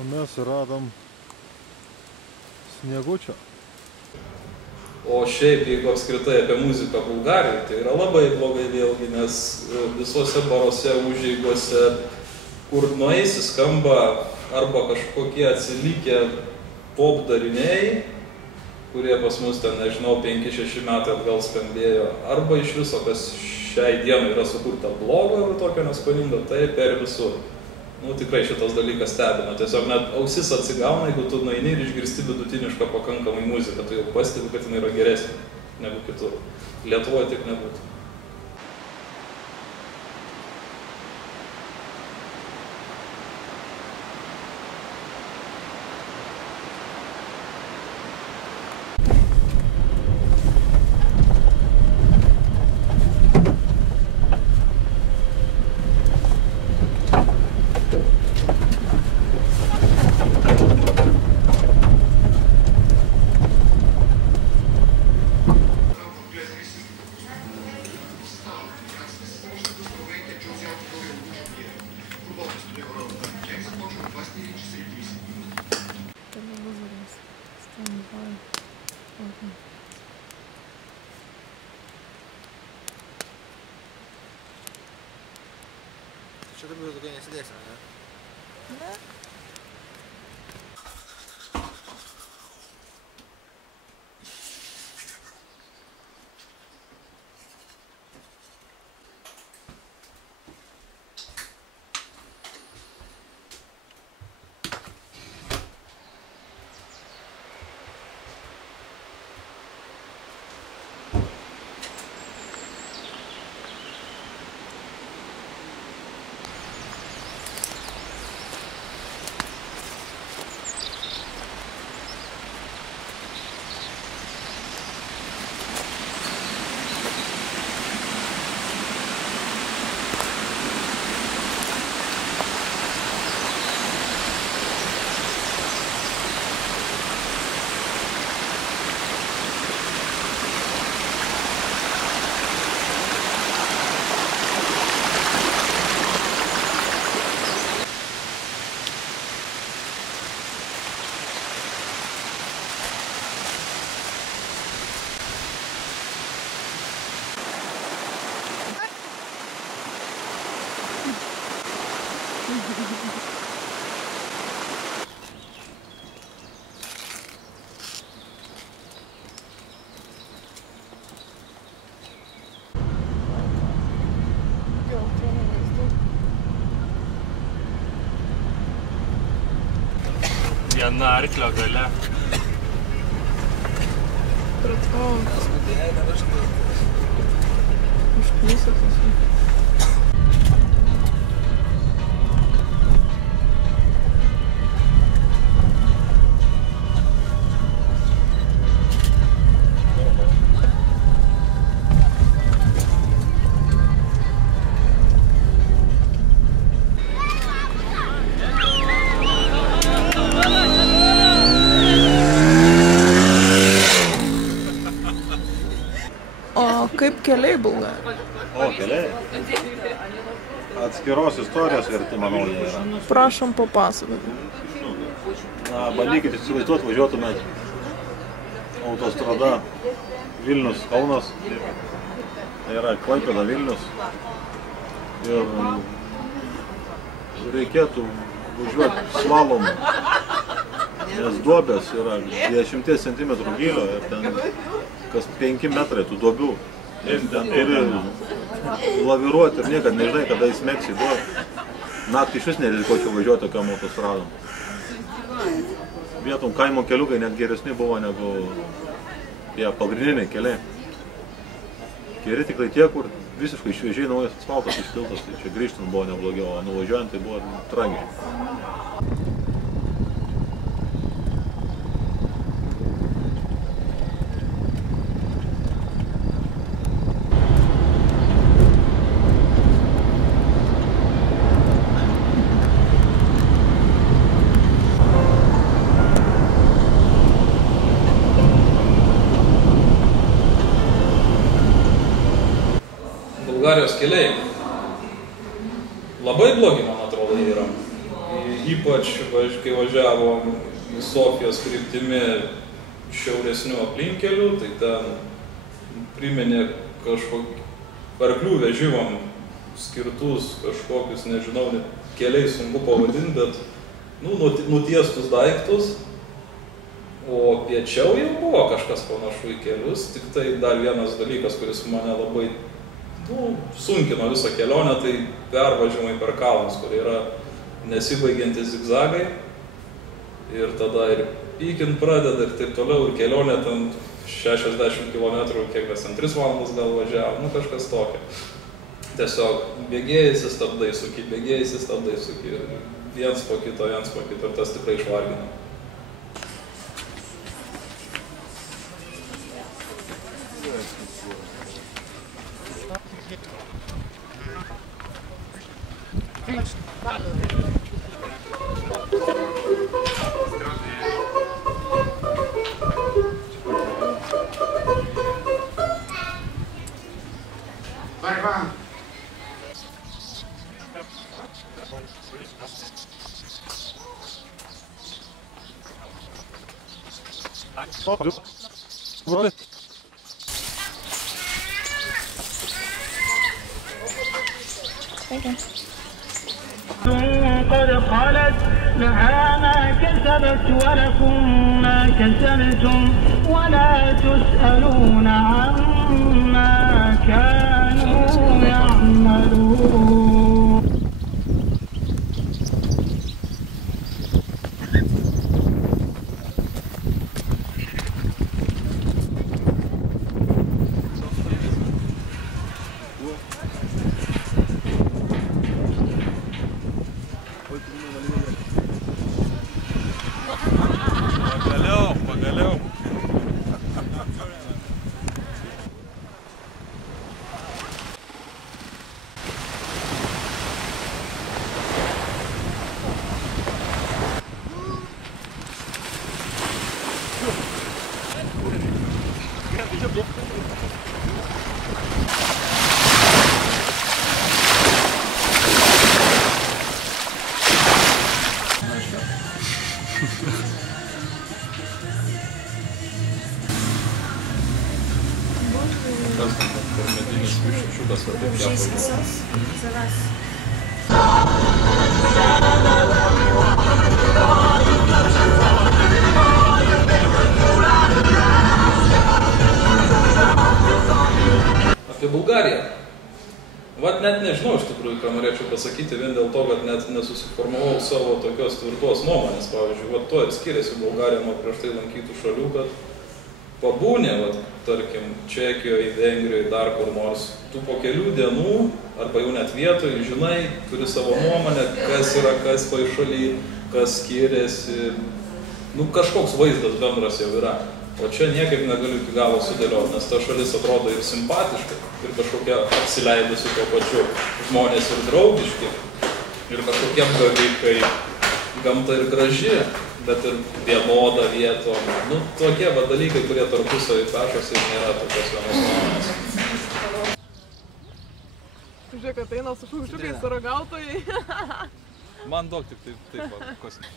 O mes radom sniegučio. O šiaip, jeigu apskritai apie muziką Bulgarijoje, tai yra labai blogai vėlgi, nes visuose baruose, užeigose, kur nueisi, skamba arba kažkokie atsilikę pop dariniai, kurie pas mus ten, nežinau, 5-6 metai atgal skambėjo, arba iš viso, kas šiai dienai yra sukurta blogo arba tokio neskoningo, tai per visur. Nu, tikrai šitas dalykas stebina. Tiesiog net ausis atsigauna, jeigu tu nueini ir išgirsti vidutinišką pakankamai muziką, tu jau pastebi, kad jinai yra geresnė negu kitur. Lietuvoje taip nebūtų. Čia turbūt tokia nesidėsime, ne? Ne. Viena arklio gale. Užknysas esu. Kaip keliai Bulgarijoje? O, keliai? Atskiros istorijos verti, manau, jie yra. Prašom papasakoti. Na, bandykite įsivaizduoti, važiuotumėt autostrada Vilnius-Kaunas. Tai yra Klaipėda Vilnius. Ir reikėtų važiuoti slalomu, nes duobės yra 10 cm gylio ir ten kas 5 metrai tų duobių. Ir ten turi laviruoti ir niekad nežinai, kada įsmegsi duobę. Naktį iš vis nerizikuočiau važiuoti tokiam autostradom. Vietom kaimo keliukai net geresni buvo negu tie pagrindiniai keliai. Geri tikrai tie, kur visiškai šviežiai naujas asfaltas išpiltas, tai čia grįžtant buvo neblogiau, o nuvažiuojant tai buvo tragiškai. Bulgarijos keliai labai blogi, man atrodo, yra. ypač kai važiavom į Sofijos kryptimi šiauresnių aplinkelių, tai ten priminė kažkokį arklių vežimam skirtus kažkokius, nežinau, keliais sunku pavadinti, bet nutiestus daiktus. O piečiau jau buvo kažkas panašu į kelius, tik tai dar vienas dalykas, kuris mane labai sunkino visą kelionę, tai pervažiavimai per kalnus, kur yra nesibaigiantys zigzagai ir tada ir pykint pradeda ir taip toliau, ir kelionė ten 60 km, kiek mes ten 3 valandas gal važiavom, kažkas tokio. Tiesiog bėgėjasi, stabdai suki, bėgėjasi, stabdai suki, viens po kito, ir tas tikrai išvargina. قد خلت لها ما كسبت ولكم ما كسبتم ولا تسألون عما كانوا يعملون. Pagaliau. Tas per medinis viščiukas, va taip kepa. Apie Bulgariją. Vat net nežinau iš tikrųjų, ką norėčiau pasakyti, vien dėl to, kad net nesusiformavau savo tokios tvirtos nuomonės. Pavyzdžiui, vat to ir skiriasi Bulgarija nuo prieš tai lankytų šalių, kad pabūnė, vat, tarkim, Čekijoje, Vengrijoje, dar kur nors, tu po kelių dienų, arba jau net vietoje, žinai, turi savo nuomonę, kas yra kas toj šaly, kas skiriasi, kažkoks vaizdas bendras jau yra. O čia niekaip negaliu iki galo sudėlioti, nes ta šalis atrodo ir simpatiška, ir kažkokia apsileidusi tuo pačiu, žmonės ir draugiški, ir kažkokie apgavikai, gamta ir graži, bet ir vienoda vietom. Tokie dalykai, kurie tarpusavy pešasi ir nėra tokios vienos nuomonės. Žiūrėk, ateina su šaukščiukais ragautojai. Man daug tik taip kosmė.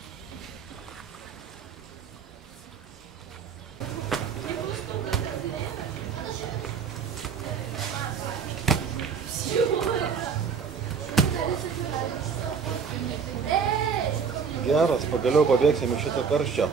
Geras, pagaliau pabėgsim iš šito karščio.